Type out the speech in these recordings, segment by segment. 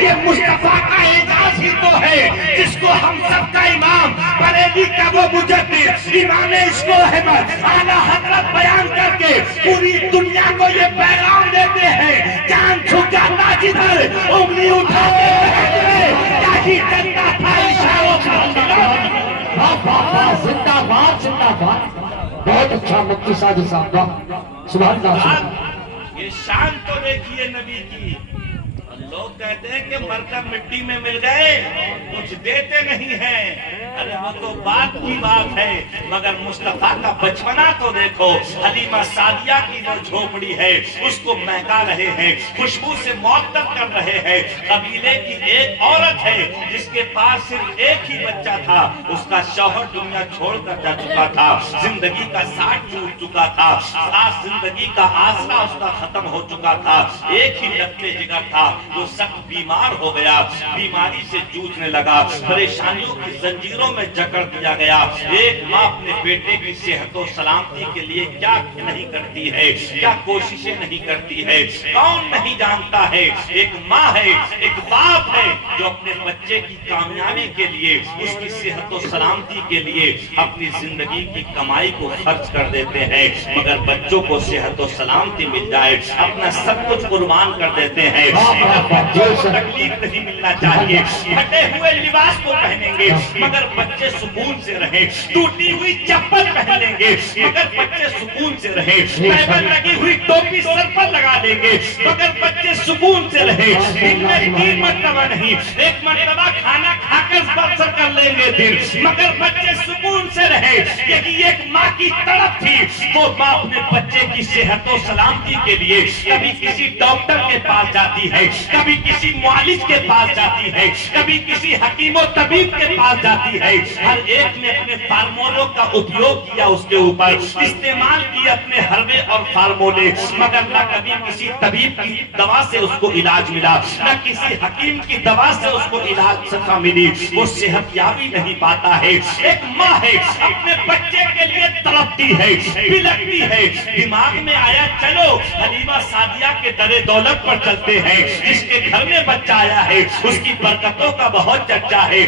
یہ مصطفیٰ کا اعزاز ہی تو ہے جس کو ہم سب کا امام بریلی کا وہ مجدد امام عشق و احمد اعلیٰ حضرت بیان کر کے پوری دنیا کو یہ پیغام دیتے ہیں، جان چھک جاتا جدھر انگلی اٹھاتے ہیں یہی جنتا تھا اشاروں کا۔ زندہ باد زندہ باد، بہت اچھا مفتی صاحب صاحب، سبحان اللہ۔ یہ شان تو دیکھیے نبی کی، لوگ کہتے ہیں کہ مرکب مٹی میں مل گئے کچھ دیتے نہیں ہیں، ارے وہ تو بات کی بات ہے، مگر مصطفیٰ کا بچپنا تو دیکھو، حلیمہ سعدیہ کی جو جھوپڑی ہے اس کو مہکا رہے ہیں، خوشبو سے معطر کر رہے ہیں۔ قبیلے کی ایک عورت ہے جس کے پاس صرف ایک ہی بچہ تھا، اس کا شوہر دنیا چھوڑ کر جا چکا تھا، زندگی کا ساتھ ٹوٹ چکا تھا، آج زندگی کا آسرا اس کا ختم ہو چکا تھا، ایک ہی لگتے جگر تھا، جو سخت بیمار ہو گیا، بیماری سے جوجھنے لگا، پریشانیوں کی زنجیروں میں جکڑ دیا گیا۔ ایک ماں اپنے بیٹے کی صحت و سلامتی کے لیے کیا نہیں کرتی ہے، کیا کوششیں نہیں کرتی ہے، کون نہیں جانتا ہے۔ ایک ماں ہے، ایک باپ ہے جو اپنے بچے کی کامیابی کے لیے، اس کی صحت و سلامتی کے لیے اپنی زندگی کی کمائی کو خرچ کر دیتے ہیں، مگر بچوں کو صحت و سلامتی مل جائے اپنا سب کچھ قربان کر دیتے ہیں۔ بچوں کو تکلیف نہیں ملنا چاہیے، پھٹے ہوئے لباس کو پہنیں گے مگر بچے سکون سے رہیں، ٹوٹی ہوئی چپل پہن لیں گے مگر بچے سکون سے رہیں، پیبند لگی ہوئی ٹوپی سر پر لگا لیں گے مگر بچے سکون سے رہیں۔ دن میں 3 مرتبہ نہیں، 1 مرتبہ کھانا کھا کر برسر کر لیں گے دن، مگر بچے سکون سے رہیں۔ یہی ایک ماں کی تڑپ تھی، وہ ماں اپنے بچے کی صحت و سلامتی کے لیے کبھی کسی ڈاکٹر کے پاس جاتی ہے، کبھی کسی معالج کے پاس جاتی ہے، کبھی کسی حکیم و طبیب کے پاس جاتی ہے، ہر ایک نے اپنے فارمولوں کا اپیوگ کیا، اس کے اوپر استعمال کیا اپنے حربے اور فارمولے، مگر نہ کبھی کسی طبیب کی دوا سے اس کو علاج ملا، نہ کسی حکیم کی دوا سے اس کو علاج سکا ملی، وہ صحت یابی نہیں پاتا ہے۔ ایک ماں ہے، اپنے بچے کے لیے تڑپتی ہے، بلکتی ہے، دماغ میں آیا چلو حلیمہ سعدیہ کے در دولت پر چلتے ہیں، جس کے گھر میں بچہ آیا ہے اس کی برکتوں کا بہت چرچا ہے،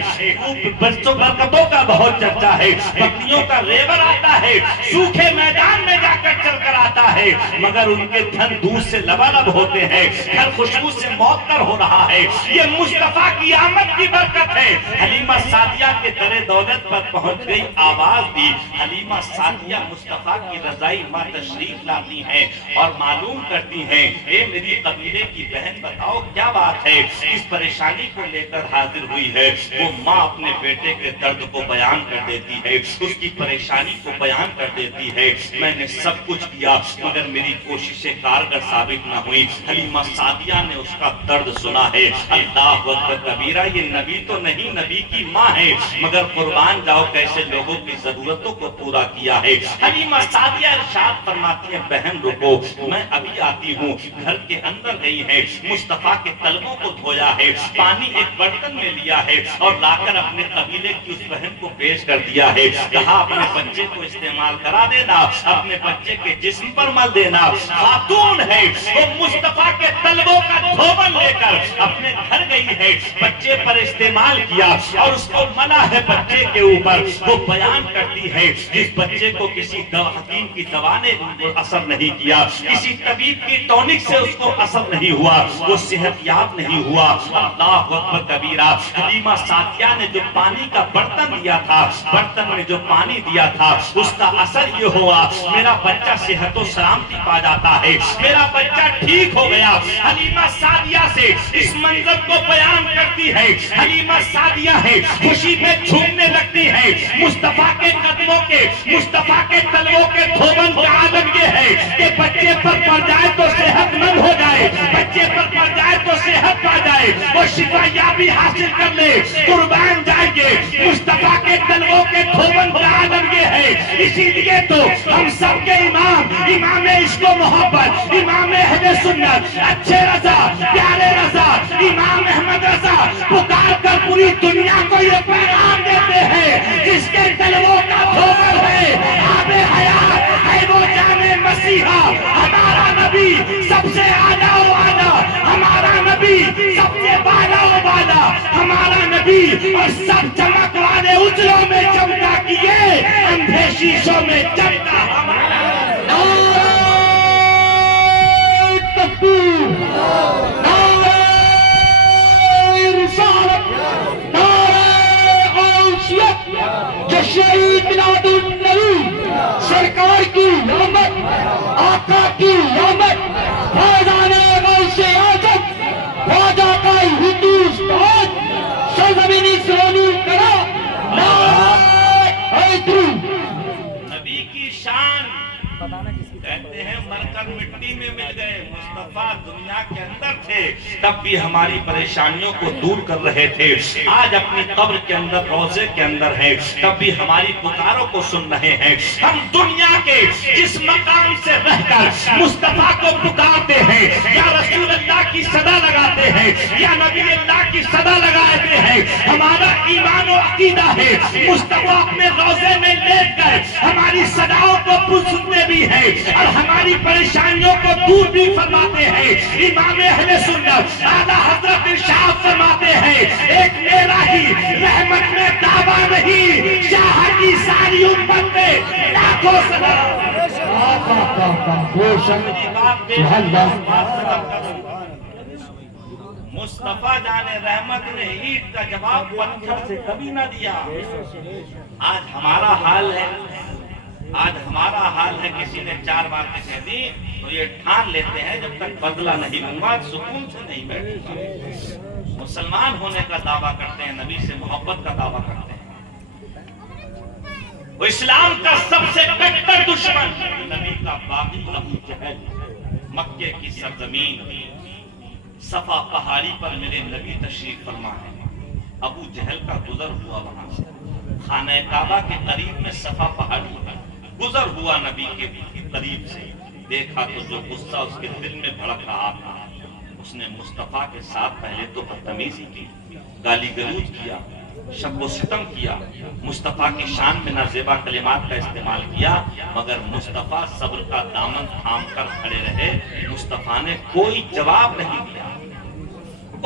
بچوں برکتوں کا بہت چرچا ہے، بکریوں کا ریبر آتا ہے، سوکھے میدان میں جا کر چل کر آتا ہے، مگر ان کے دھن دودھ سے لبالب ہوتے ہیں، گھر خوشبو سے معطر ہو رہا ہے۔ یہ مصطفیٰ کی آمد کی برکت ہے۔ حلیمہ سعدیہ کے در دولت پر پہنچ گئی، آواز دی، حلیمہ سعدیہ مصطفیٰ کی رضائی ماں تشریف لاتی ہیں اور معلوم کرتی ہیں، اے میری قبیلے کی بہن بتاؤ کیا بات ہے، اس پریشانی کو لے کر حاضر ہوئی ہے۔ وہ ماں اپنے بیٹے کے درد کو بیان کر دیتی ہے، اس کی پریشانی کو بیان کر دیتی ہے، میں نے سب کچھ کیا مگر میری کوششیں کارگر ثابت نہ ہوئی۔ حلیمہ سعدیہ نے اس کا درد سنا ہے۔ اللہ اکبر کبیرہ، یہ نبی تو نہیں، نبی کی ماں ہے، مگر قربان جاؤ کیسے لوگوں کی ضرورتوں کو پورا کیا ہے۔ حلیمہ سعدیہ ارشاد فرماتی ہیں، بہن رکو، میں ابھی آتی ہوں۔ گھر کے اندر گئی ہے، مصطفیٰ کے قلبوں کو دھویا ہے، پانی ایک برتن میں لیا ہے اور لا کر اپنے قبیلے کی اس بہن کو پیش کر دیا ہے، کہا اپنے بچے کو استعمال کرا دینا، اپنے بچے کے جسم پر مل دینا۔ خاتون ہے، وہ مصطفیٰ کے طلبوں کا دھوبن لے کر اپنے گھر گئی ہے، بچے پر استعمال کیا اور اس کو ملا ہے بچے کے اوپر۔ وہ بیان کرتی ہے، جس بچے کو کسی حکیم کی دوا نے اثر نہیں کیا، کسی طبیب کی ٹونک سے اس کو اثر نہیں ہوا، وہ صحت یاب نہیں ہوا۔ اللہ اکبر کبیرہ، حلیمہ سعدیہ نے جو پانی کا برتن دیا تھا، برتن میں جو پانی دیا تھا، اس کا اثر یہ ہوا، میرا بچہ صحت و سلامتی پا جاتا ہے، میرا بچہ ٹھیک ہو گیا۔ حلیمہ سعدیہ سے اس منظر کو بیان کرتی ہے، حلیمہ سعدیہ ہے، خوشی میں جھومنے لگتی ہے۔ مصطفیٰ کے قدموں کے، مصطفیٰ کے طلبوں کے دھوبن کا عالم یہ ہے کہ بچے پر پڑ جائے تو صحت مند ہو جائے، بچے پر پڑ جائے تو صحت پا جائے، وہ شفا یابی حاصل کر لے، قربان جائیں گے۔ مصطفیٰ کے طلبوں کے دھوبن کا عالم یہ ہے، اسی لیے تو ہم سب کے امام، امام عشق و محبت، امام اہل سنت، اچھے رضا، پیارے رضا، امام احمد رضا پکار کر پوری دنیا کو یہ پیغام دیتے ہیں، جس کے طلبوں کا دھوبن ہے، آب حیات ہے وہ جامع مسیحا، ہمارا نبی سب سے اعلیٰ و اعلیٰ، ہمارا نبی سب سے بڑا دی اور سب چمک والے اجروں میں چمکا کیے، اندھے شیشوں میں چمکا ہمارا۔ نعرہ تکبیر، نعرہ رسالت، نعرہ غوثیت، جو شہید میلاد النبی سرکار کی آمد، آقا کی آمد، فیضان غوث اعظم خواجہ کا ہندوستان سرزمین اسلامی کرا، نعرہ حیدری۔ نبی کی شان کہتے ہیں مر کر مٹی میں مل گئے، مصطفیٰ دنیا کے اندر تھے تب بھی ہماری پریشانیوں کو دور کر رہے تھے، آج اپنی قبر کے اندر روضے کے اندر ہیں تب بھی ہماری پکاروں کو سن رہے ہیں۔ ہم دنیا کے جس مقام سے رہ کر مصطفیٰ کو پکارتے ہیں، یا رسول اللہ کی صدا لگاتے ہیں یا نبی اللہ کی صدا لگاتے ہیں، ہمارا ایمان و عقیدہ ہے مصطفیٰ اپنے روضے میں لیٹ کر ہماری صداؤں کو سنتے بھی ہیں اور ہماری پریشانیوں کو دور بھی فرماتے ہیں۔ امام اہل سنت اعلیٰ حضرت ارشاد فرماتے ہیں، ایک میرا ہی رحمت میں دعویٰ نہیں، شاہ کی ساری امت میں لاکھوں سلام۔ مصطفیٰ جان رحمت نے اینٹ کا جواب پتھر سے کبھی نہ دیا۔ آج ہمارا حال ہے کسی نے 4 باتیں کہہ دی تو یہ ٹھان لیتے ہیں جب تک بدلہ نہیں لوں گا سکون سے نہیں بیٹھوں گا۔ مسلمان ہونے کا دعویٰ کرتے ہیں، نبی سے محبت کا دعویٰ کرتے ہیں، وہ اسلام کا سب سے کٹر دشمن نبی کا باغی ابو جہل، مکے کی سرزمین صفا پہاڑی پر میرے نبی تشریف فرما ہے، ابو جہل کا گزر ہوا وہاں سے، خانہ کعبہ کے قریب میں صفا پہاڑی گزر ہوا، نبی کے قریب سے دیکھا تو جو غصہ اس کے دل میں بھڑک رہا تھا، اس نے مصطفیٰ کے ساتھ پہلے تو بدتمیزی کی، گالی گلوچ کیا، شب و ستم کیا، مصطفیٰ کی شان میں نازیبا کلمات کا استعمال کیا، مگر مصطفیٰ صبر کا دامن تھام کر کھڑے رہے، مصطفیٰ نے کوئی جواب نہیں دیا،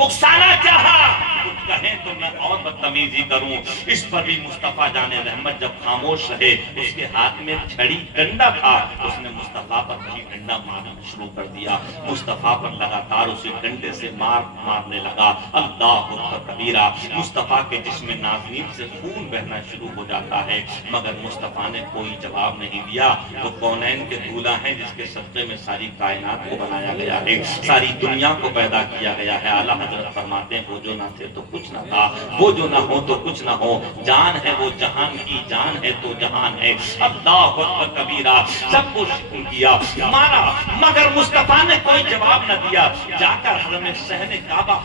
اکسانا چاہا کچھ کہیں تو میں اور بدتمیزی کروں، اس پر بھی مصطفیٰ جان رحمت جب خاموش رہے، اس کے ہاتھ میں چھڑی ڈنڈا تھا، اس نے مصطفیٰ پر وہی ڈنڈا مارنا شروع کر دیا، مصطفیٰ پر لگاتار اسے ڈنڈے سے مارنے لگا، اللہ اکبر کبیرہ، مصطفیٰ کے جسم نازنین سے خون بہنا شروع ہو جاتا ہے، مگر مصطفیٰ نے کوئی جواب نہیں دیا، وہ کونین کے دولہا ہیں جس کے صدقے میں ساری کائنات کو بنایا گیا ہے، ساری دنیا کو پیدا کیا گیا ہے۔ اعلیٰ حضرت فرماتے ہیں وہ جو نہ تھے تو کچھ نہ تھا، وہ جو نہ ہو تو کچھ نہ ہو، جان ہے وہ جہان کی، جان ہے تو جہان ہے، اللہ اکبر کبیرہ، سب کو شکر کیا، مارا، مگر مصطفیٰ نے کوئی جواب نہ دیا، جا کر حرم صحن کعبہ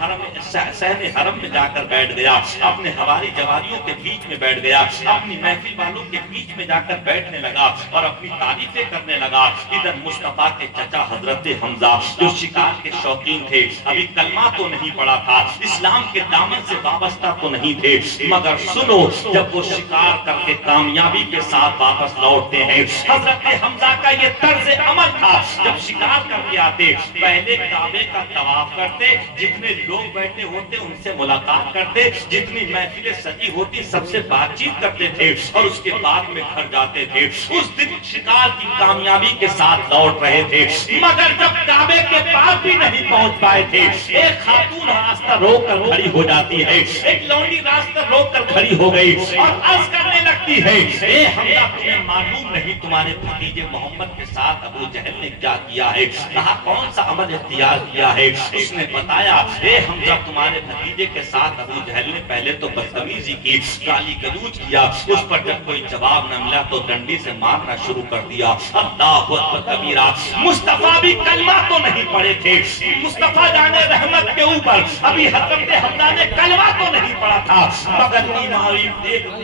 صحن حرم میں جا کر بیٹھ گیا، اپنے حواری جواریوں کے بیچ میں بیٹھ گیا، اپنی محفل والوں کے بیچ میں جا کر بیٹھنے لگا اور اپنی تعریفیں کرنے لگا۔ ادھر مصطفیٰ کے چچا حضرت حمزہ جو شکار کے شوقین تھے، ابھی کلمہ تو نہیں پڑا تھا، اسلام کے دامن سے وابستہ تو نہیں تھے، مگر سنو جب وہ شکار کر کے کامیابی کے ساتھ واپس لوٹتے ہیں، حضرت حمزہ کا یہ طرز عمل تھا، جب شکار کر کے آتے پہلے کعبے کا طواف کرتے، جتنے لوگ بیٹھے ہوتے ان سے ملاقات کرتے، جتنی محفلیں سجی ہوتی سب سے بات چیت کرتے تھے اور اس کے بعد میں گھر جاتے تھے۔ اس دن شکار کی کامیابی کے ساتھ لوٹ رہے تھے، مگر جب کعبے کے پاس بھی نہیں پہنچ پائے تھے، ایک خاتون راستہ روک کر کھڑی ہو جاتی ہے، ایک لونڈی راستہ روک کر کھڑی ہو گئی اور عرض کرنے لگتی ہے، اے حمزہ تمہیں معلوم نہیں تمہارے بھتیجے محمد کے ساتھ ابو جہل نے کیا کیا ہے، کہا کون سا عمل اختیار کیا ہے، اس نے بتایا اے حمزہ تمہارے بھتیجے کے ساتھ ابو جہل نے پہلے تو بدتمیزی کی، گالی گلوچ کیا، اس پر جب کوئی جواب نہ ملا تو ڈنڈی سے مارنا شروع کر دیا، اللہ اکبر کبیرہ، مصطفیٰ بھی کلمہ تو نہیں پڑھے تھے، مصطفیٰ جان رحمت کے اوپر ابھی حضرت حمزہ نے کلمہ تو نہیں پڑھا تھا، مگر ایمانی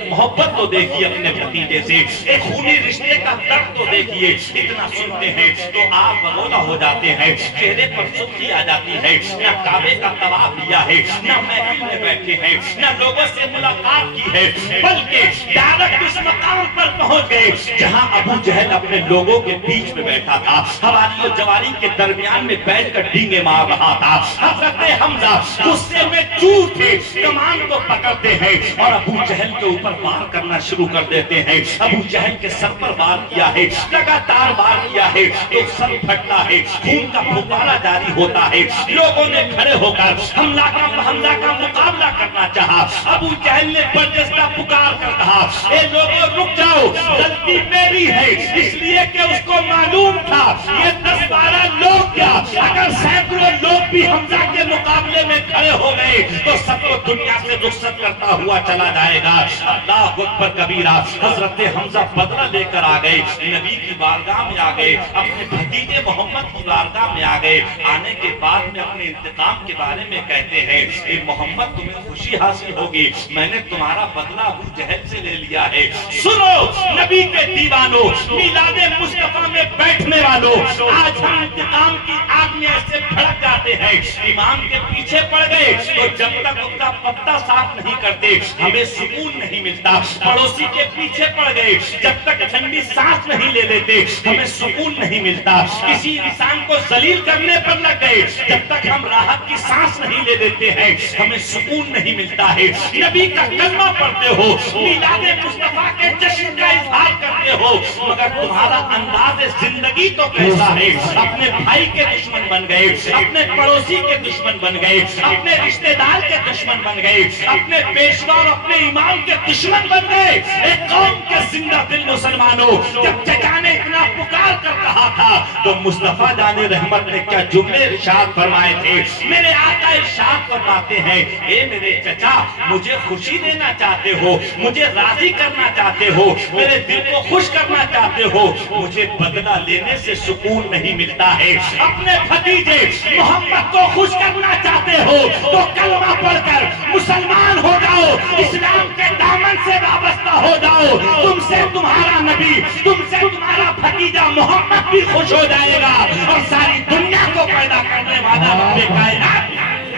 محبت تو دیکھیے اپنے بھتیجے سے، ایک خونی رشتے کا درد تو دیکھیے، اتنا سنتے ہیں تو آپ بگولا ہو جاتے ہیں، چہرے پر سرخی آ جاتی ہے، نہ کعبے کا طواف لیا ہے، نہ محفل میں بیٹھے ہیں، نہ لوگوں سے ملاقات کی ہے، بلکہ ڈائریکٹ اس مقام پر پہنچ گئے جہاں ابو جہل اپنے لوگوں کے بیچ میں بیٹھا تھا، حواری و جواری کے درمیان میں بیٹھ کر ڈینگے مار رہا تھا۔ حضرت حمزہ غصے میں چور تھے، کمان کو پکڑتے ہیں اور ابو جہل کے اوپر وار کرنا شروع کر دیتے ہیں۔ ابو جہل کے سر پر وار کیا ہے، لگاتار وار کیا ہے تو سر پھٹتا ہے، خون کا پھوپارا جاری ہوتا ہے۔ لوگوں نے کھڑے ہو کر حمزہ کا مقابلہ کرنا چاہا۔ ابو جہل نے برجستہ پکار کر کہا، اے لوگوں رک جاؤ، غلطی میری ہے، اس لیے کہ اس کو معلوم تھا یہ 10-12 لوگ کیا اگر سینکڑوں لوگ بھی حمزہ کے مقابلے میں کھڑے ہو گئے تو سب کو دنیا سے رخصت کرتا ہوا چلا جائے گا۔ اللہ اکبر کبیرہ۔ حضرت حمزہ بدلہ لے کر آ گئے، نبی کی بارگاہ میں آ گئے، اپنے بھتیجے محمد کی بارگاہ میں آ گئے۔ آنے کے بعد میں اپنے انتقام کے بارے میں کہتے ہیں، اے محمد تمہیں خوشی حاصل ہوگی، میں نے تمہارا بدلہ ابو جہل سے لے لیا ہے۔ سنو نبی کے دیوانوں، میلاد مصطفیٰ میں بیٹھنے والوں، آج ہم انتقام کی آگ میں ایسے بھڑک جاتے ہیں، امام کے پیچھے پڑ گئے تو جب تک اس کا پتہ صاف نہیں کرتے ہمیں سکون نہیں ملتا۔ پڑوسی کے پیچھے پڑ گئے جب تک ٹھنڈی سانس نہیں لے لیتے ہمیں سکون نہیں ملتا۔ کسی انسان کو ذلیل کرنے پر لگ گئے جب تک ہم راحت کی سانس نہیں لے لیتے ہیں ہمیں سکون نہیں ملتا ہے۔ نبی کا کلمہ پڑھتے ہو، میلاد مصطفیٰ کے جشن کا اظہار کرتے ہو، مگر تمہارا انداز زندگی تو کیسا ہے؟ اپنے بھائی کے دشمن بن گئے، اپنے پڑوسی کے دشمن بن گئے، اپنے رشتہ دار کے دشمن بن گئے، اپنے پیشوا اور اپنے امام کے دشمن بن گئے۔ ایک قوم کے زندہ دل مسلمانوں، جب چچا نے اتنا پکار کر کہا تھا تو مصطفیٰ جان رحمت نے کیا جملے ارشاد فرمائے تھے؟ میرے آقا ارشاد فرماتے ہیں، اے میرے چچا مجھے خوشی دینا چاہتے ہو، مجھے راضی کرنا چاہتے ہو، میرے دل کو خوش کرنا چاہتے ہو، مجھے بدلہ لینے سے سکون نہیں ملتا ہے۔ اپنے بھتیجے محمد کو خوش کرنا چاہتے ہو تو کلمہ پڑھ کر مسلمان ہو جاؤ، اسلام کے دامن سے وابستہ ہو جاؤ، تم سے تمہارا نبی، تم سے تمہارا بھتیجا محمد بھی خوش ہو جائے گا اور ساری دنیا کو پیدا کرنے والا رب کائنات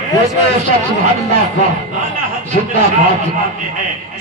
سبحان اللہ زندہ باد۔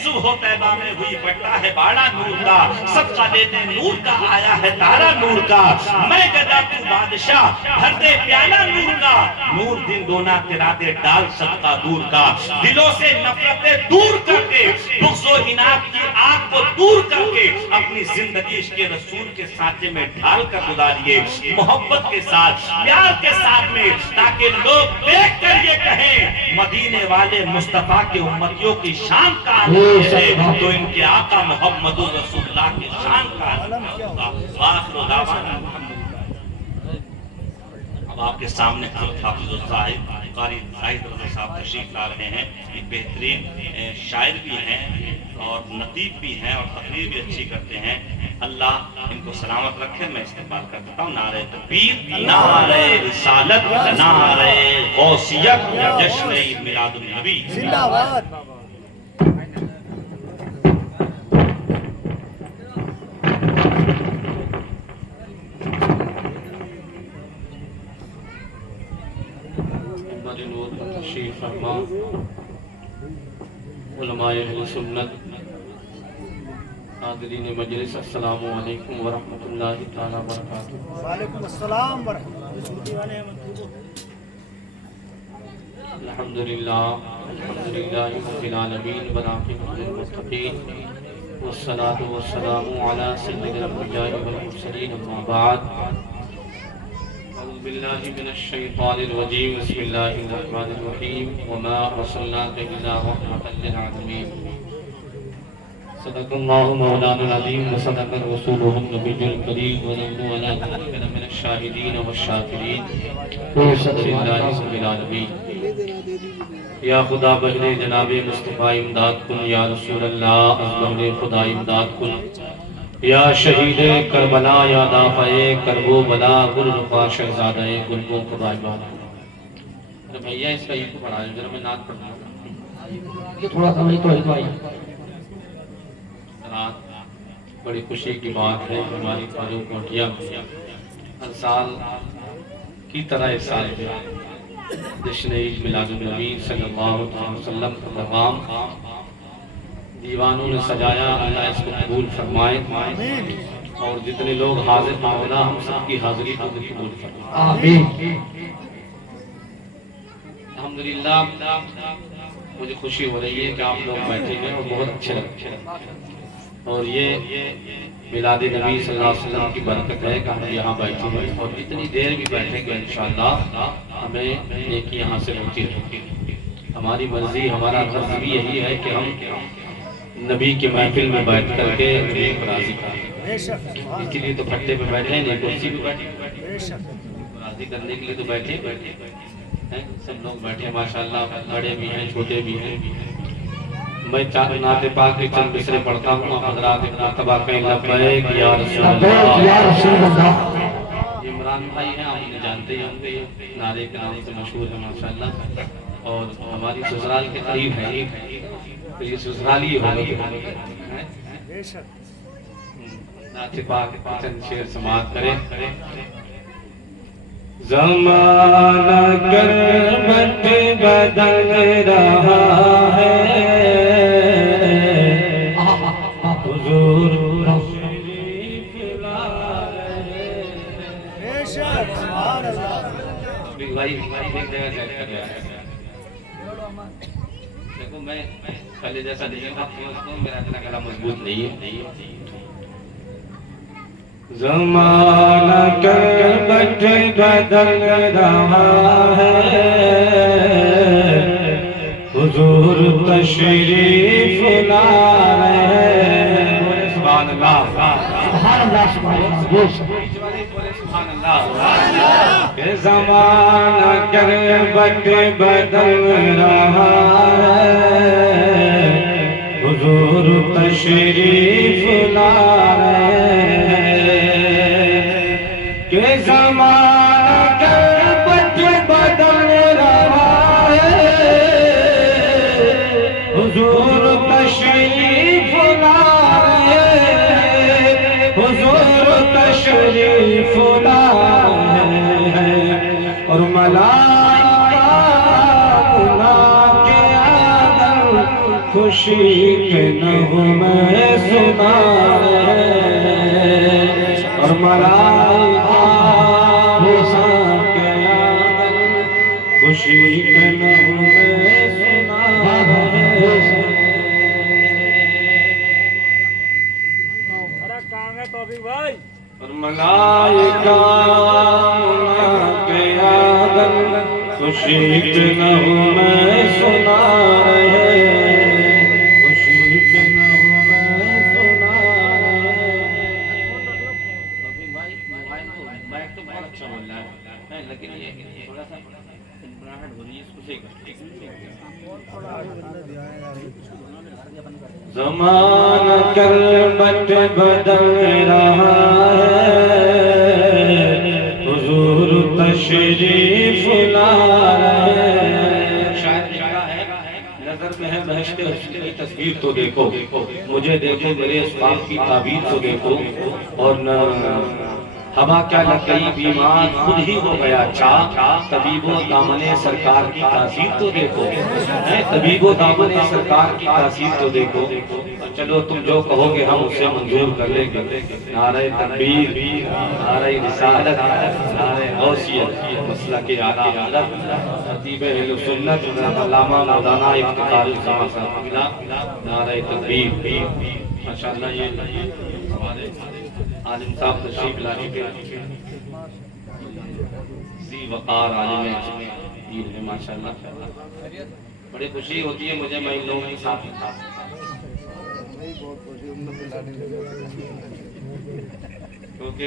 صبح طیبہ میں ہوئی بٹا ہے باڑا نور کا، صدقہ لیتے نور کا آیا ہے تارا نور کا، میں گدا تو بادشاہ بھر دے پیالہ نور کا، نور دن دونا تیرا دے ڈال صدقہ دور کا، دلوں سے نفرتیں دور کر کے، بغض و اناد کی آگ کو دور کر کے اپنی زندگی عشق رسول کے سانچے میں ڈھال کر گزاریے، محبت کے ساتھ پیار کے ساتھ میں، تاکہ لوگ دیکھ کر یہ کہیں مدینے والے مصطفیٰ کے امتیوں کی شان کا عالم ہے تو ان کے آقا محمد رسول اللہ کی شان کا عالم ہوگا۔ آخر دعوانا اب آپ کے سامنے حضرت حافظ صاحب قاری زاہد رضا صاحب تشریف لا رہے ہیں، ایک بہترین شاعر بھی ہیں اور نطیب بھی ہیں اور تقریر بھی اچھی کرتے ہیں۔ اللہ ان کو سلامت رکھے۔ میں استقبال کر دیتا ہوں نعرہ تکبیر، نعرہ رسالت، نعرہ غوثیت، جشن عید میلاد النبی زندہ باد۔ تشریف فرما علماء اہل سنت، حاضرین مجلس، السلام علیکم ورحمۃ اللہ تعالی وبرکاتہ۔ وعلیکم السلام ورحمۃ اللہ۔ الحمدللہ رب العالمین والعاقبۃ للمتقین والصلاة والسلام علی سید الانبیاء والمرسلین، اما بعد، اعوذ باللہ من الشیطان الرجیم، بسم اللہ الرحمن الرحیم، وما ارسلناک الا رحمۃ للعالمین۔ صدق اللہ مولانا العظیم وصدق رسولہ النبی الکریم ونحن علی ذلک لمن الشاہدین والشاکرین بفضل اللہ رب العالمین۔ یا خدا بہر جناب مصطفیٰ امداد کن، یا رسول اللہ از بہر خدا امداد کن، یا شہید کربلا، یا دافع کرب و بلا، گل رخا شہزادہ گل و خدا عباد۔ بھیا اس کا یہ کو پڑھا ہے، ذرا میں نعت پڑھتا ہوں۔ یہ تھوڑا سا نہیں تو آئی رات بڑی خوشی کی بات ہے، ہماری خواجہ کوٹیا ہر سال کی طرح اس سال بھی جشن عید میلاد النبی صلی اللہ علیہ وسلم کا پیغام دیوانوں نے سجایا، اللہ اس کو قبول فرمائے، اور جتنے لوگ حاضر مولا ہم سب کی حاضری کو قبول فرمائے۔ آمین۔ الحمدللہ مجھے خوشی ہو رہی ہے کہ آپ لوگ بیٹھے ہیں اور بہت اچھے لگتے ہیں، اور یہ میلاد نبی صلی اللہ علیہ وسلم کی برکت ہے کہ ہم یہاں بیٹھے ہیں، اور جتنی دیر بھی بیٹھیں گے انشاءاللہ ہمیں نیکی یہاں سے ہوتی رہے گی۔ ہماری مرضی، ہمارا غرض بھی یہی ہے کہ ہم نبی کی محفل میں بیٹھ کر کے نبی کو راضی کریں۔ بے شک اس کے لیے تو پھٹے پہ بیٹھے ہیں، نہیں کرسی پہ بیٹھے بے شک راضی کرنے کے لیے تو بیٹھے ہیں، سب لوگ بیٹھے ماشاءاللہ، بڑے بھی ہیں چھوٹے بھی ہیں۔ میں نعت پاک کے چند مصرے پڑھتا ہوں، حضرات مرتبہ کہیں لبیک یا رسول لبیک یا اللہ۔ رسول اللہ۔ عمران بھائی ہیں، آپ انہیں جانتے ہی ہوں گے، نعرے کے نام سے مشہور ہے ماشاءاللہ، اور ہماری سسرال کے قریب ہے، تو یہ سسرال ہی ہوگا۔ بے شک نعت پاک چند شعر سماعت کریں۔ زمانہ کربت بدل رہا ہے، حضور تشریف لا رہے ہیں۔ بے شک سبحان اللہ بھائی ایک جگہ سیٹ کر رہا ہے، دیکھو میں پہلے جیسا نہیں ہوں، میرا اتنا گلا مضبوط نہیں ہے۔ زمانہ کربت بدل رہا ہے، حضور تشریف لا رہے ہیں۔ سبحان اللہ، سبحان اللہ، سبحان اللہ، بے شک۔ سبحان اللہ۔ کہ زمانہ کربت بدل رہا ہے، حضور تشریف لا رہے ہیں۔ کہ زمانہ کربت بدل رہا ہے، حضور تشریف لا رہے ہیں، حضور تشریف لا رہے ہیں، اور ملائکہ گناہ کے آدم خوشی کے نغمے سنا رہے ہیں، اور ملائکہ گناہ کے آدم خوشی کے نغمے سنا رہے ہیں۔ ارے کہاں گئے توفیق بھائی اور ملائکہ گناہ کے آدم خوشی کے نغمے سنا رہے ہیں، خوشی کے نغمے سنا رہے ہیں۔ توفیق بھائی مائک تو بہت اچھا بول رہا ہے، لیکن یہ تھوڑا سا انفراہٹ ہو رہی ہے، اس کو صحیح کر۔ زمانہ کربت بدل رہا ہے، حضور تشریف لا رہے ہیں۔ شاید لکھا ہے نظر میں ہے بہشت کی تصویر تو دیکھو، مجھے دیکھو میرے اسباب کی تعبیر تو دیکھو، اور ہوا کیا لگ گئی بیمار خود ہی ہو گیا چاک، طبیب و دامن سرکار کی تاثیر تو دیکھو، طبیب و دامن سرکار کی تاثیر تو دیکھو۔ چلو تم جو کہو گے ہم اسے منظور کر لیں گے۔ نعرہ تکبیر، نعرہ رسالت، نعرہ غوثیت، مسلک اعلیٰ حضرت خطیب اہل سنت علامہ مولانا افتخار الزمان صاحب، نعرہ تکبیر۔ ماشاءاللہ یہ ہمارے عالم صاحب تشریف لا چکے ہیں، ذی وقار عالم دین ہے ماشاءاللہ۔ بڑی خوشی ہوتی ہے مجھے، میں ان لوگوں کے ساتھ کیونکہ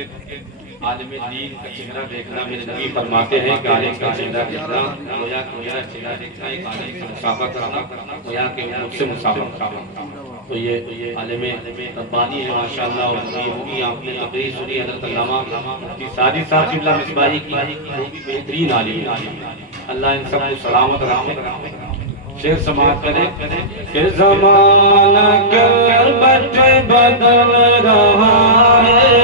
عالم دین کا چہرہ دیکھنا، میرے نبی فرماتے ہیں کہ عالم کا چہرہ دیکھنا، گویا کہ میرا چہرہ دیکھنا، ایک عالم کا مصافحہ کرنا، گویا کہ مجھ سے مصافحہ کرنا۔ تو یہ عالم ربانی ہے ماشاءاللہ، اور یہ ہوگی آپ نے تقریر سنی حضرت علامہ مفتی سعدی صاحب قبلہ مصباحی کی، وہ بھی بہترین عالم ہے، اللہ ان سب کو سلامت رکھے۔ شعر سماعت کرے کہ زمانہ کربت بدل رہا ہے،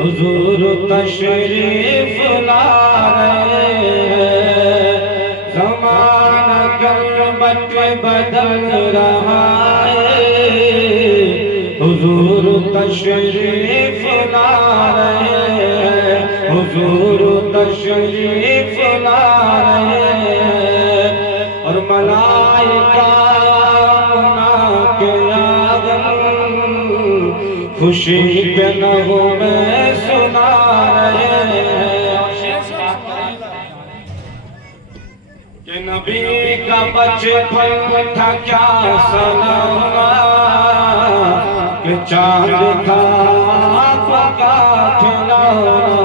حضور تشریف لا رہے ہیں، امت بدل رہا ہے، حضور تشریف لا رہے ہیں، حضور تشریف لا رہے ہیں، اور ملائکہ کے آگن خوشی کے نغمے سنا رہے ہیں، کہ نبی کا بچپن تھا کیا سنانا، کہ چاند تھا آپ کا کھلونا،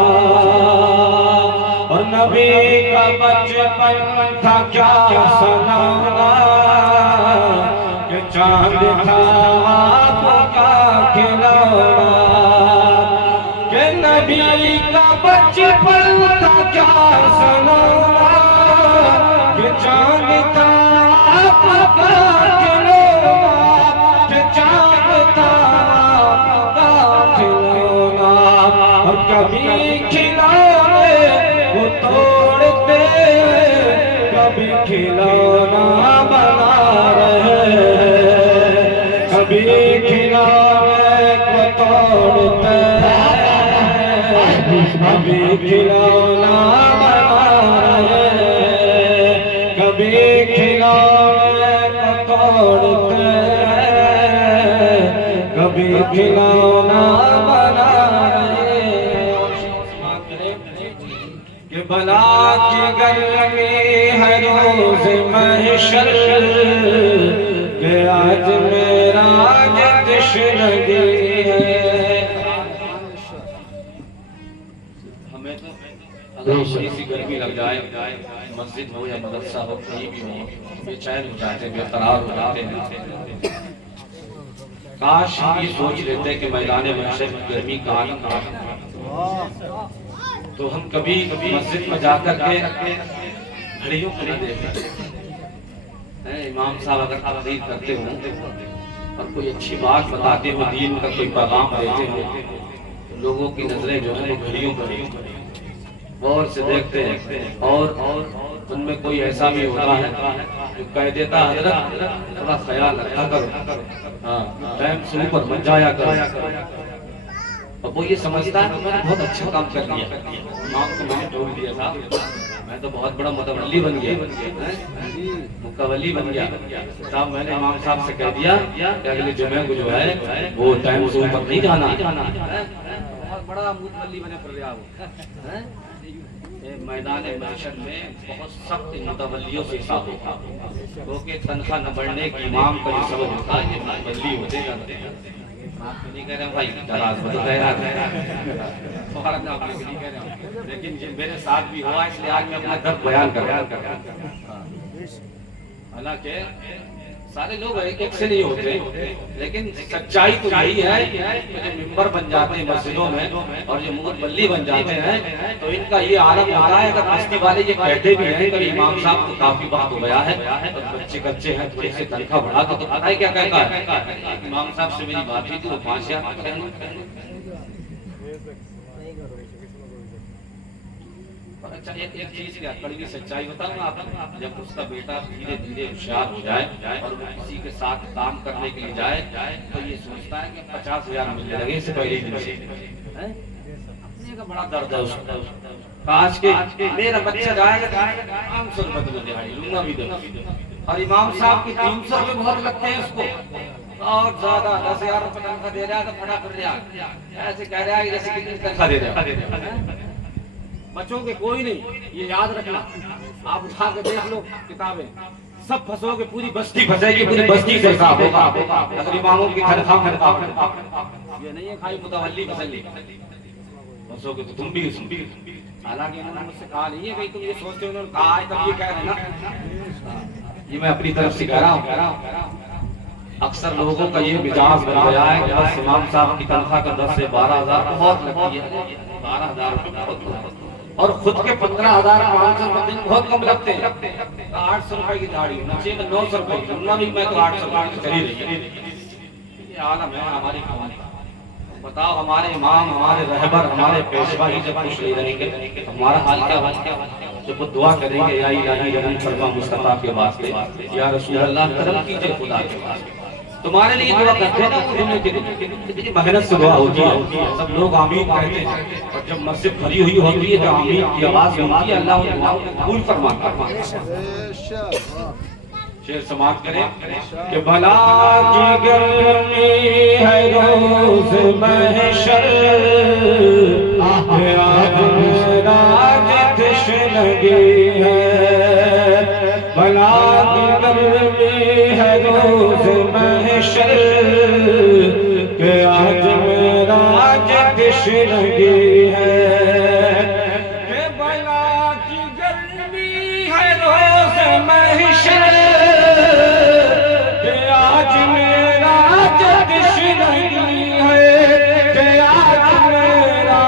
اور نبی کا بچپن تھا کیا سنانا، کہ چاند تھا آپ کا کھلونا، کہ نبی کا بچپن تھا کیا سنانا، کہ چاند تھا آپ کا کھلونا، کہ چاند تھا آپ کا کھلونا، اور کبھی کھلونے وہ توڑتے، کبھی کھلونا بنا رہے ہیں، کبھی کھلونے کو توڑتے، کبھی کھلونا بنا رہے ہیں، کبھی کھلونے کو توڑتے، کبھی کھلونا بنا رہے ہیں، کہ بلا کی گرمی ہے روز محشر، کہ آج میرا تشنگی ہے، ہمیں تو اگر بڑی سی گرمی لگ جائے، مسجد ہو یا مدرسہ ہو کہیں بھی ہو، بے چین ہو جاتے ہیں، بے قرار ہو جاتے ہیں، کاش یہ سوچ لیتے کہ میدان محشر کی گرمی کا عالم تو ہم کبھی مسجد میں جا کر کے گھڑیوں کو نہ دیکھتے، امام صاحب اگر تقریر کرتے ہوں اور کوئی اچھی بات بتاتے ہو، دین کا کوئی پیغام دیتے ہو، تو لوگوں کی نظریں جو ہیں وہ گھڑیوں پر غور سے دیکھتے ہیں، اور ان میں کوئی ایسا بھی ہوتا ہے جو کہہ دیتا حضرت تھوڑا خیال رکھا کرو، ٹائم سے اوپر مت جایا کرو، اور وہ یہ سمجھتا ہے کہ میں نے بہت اچھا کام کر لیا، امام کو میں نے ٹوک دیا تھا، میں تو بہت بڑا متولی بن گیا، متولی بن گیا صاحب، میں نے امام صاحب سے کہہ دیا کہ اگلے جمعے کو جو ہے وہ ٹائم سے اوپر نہیں جانا، بہت بڑا متولی بنے پر گیا وہ، میدان محشر میں بہت سخت متولیوں سے حساب ہوتا، کیونکہ تنخواہ نہ بڑھنے کی امام کا یہ سبب ہوتا ہے کہ متولی ہوتے جاتے ہیں، آپ کو نہیں کہہ رہے ہیں بھائی جراز بدل رہے ہیں، فخرت آپ کو نہیں کہہ رہے ہیں، لیکن میرے ساتھ بھی ہوا، اس لیے آج میں اپنا درد بیان کر رہا ہوں، حالانکہ سارے لوگ ایک سے نہیں ہوتے، لیکن سچائی تو یہی ہے کہ جو ممبر بن جاتے ہیں مسجدوں میں اور جو متولی بن جاتے ہیں تو ان کا یہ عالم ہوتا ہے، اگر بستی والے یہ کہتے بھی ہیں کہ امام صاحب کو کافی وقت ہو گیا ہے اور بچے کچے ہیں، تھوڑی سی تنخواہ بڑھا دو، تو پتہ ہے کیا کہتا ہے، امام صاحب سے میری بات ہوئی تھی، وہ 5000 اچھا ایک چیز کیا کڑوی سچائی بتاؤں آپ، جب اس کا بیٹا دھیرے دھیرے ہوشیار ہو جائے اور وہ کسی کے ساتھ کام کرنے کے لیے جائے تو یہ سوچتا ہے کہ 50,000 ملنے لگے اس سے پہلے دن سے، اپنے کا بڑا درد ہے اس کا، کاش کہ میرا بچہ جائے گا 500 روپے تو دہاڑی لوں گا بھی دوں، اور امام صاحب کی 300 روپے بہت لگتے ہیں اس کو، اور زیادہ 10,000 روپے تنخواہ دے رہا ہے تو کھڑا کر رہا ہے، ایسے کہہ رہا ہے جیسے کتنی تنخواہ دے رہا ہے، بچوں کے کوئی نہیں، یہ یاد رکھنا، آپ اٹھا کے دیکھ لو کتابیں، سب پھنسو گے، پوری بستی پھنسے گی، پوری بستی سے حساب ہوگا اگر اماموں کی تنخواہ یہ نہیں ہے خالی متولی پھنسے پھنسو گے تو تم بھی، حالانکہ انہوں نے مجھ سے کہا نہیں ہے کہ تم یہ سوچتے ہو، انہوں نے کہا ہے تب یہ کہہ رہے ہیں نا، یہ میں اپنی طرف سے کہہ رہا ہوں، اکثر لوگوں کا یہ مزاج بن گیا ہے کہ بس امام صاحب کی تنخواہ کا 10 سے 12,000 بہت لگتی ہے، 12,000 اور خود کے 15,500 روپے دن بہت کم لگتے ہیں، 800 روپے کی دہاڑی ہونا چاہیے، 900 روپے کی، بھی میں تو 800 روپے کی چلی رہی ہے، یہ عالم ہے ہماری قوم کا، بتاؤ ہمارے امام، ہمارے رہبر، ہمارے پیشوا ہی جب خوش نہیں رہیں گے ہمارا حال کیا ہوگا؟ جب وہ دعا کریں گے یا الہی رحم فرما مصطفیٰ کے واسطے، یا رسول اللہ کرم کیجئے خدا کے واسطے، تمہارے لیے دعا کرتے ہیں نا جمعے کے دن، کتنی محنت سے دعا ہوتی ہے، سب لوگ آمین کہتے ہیں، اور جب مسجد بھری ہوئی ہوتی ہے تو آمین کی آواز ہوتی ہے، اللہ انہیں قبول فرماتا ہے۔ شعر سماعت کریں کہ بھلا کی گرمی ہے روز محشر، آج میرا تشنگی ہے، بھلا کی گرمی ہے روز محشر، کہ آج میرا تشنگی ہے، کہ بھلا کی گرمی ہے روز محشر، آج میرا تشنگی ہے، کہ آج میرا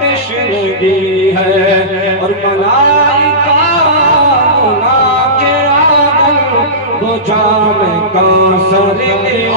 تشنگی ہے، اور ملائکہ بلا کے آدم وہ جام کا سر لیے،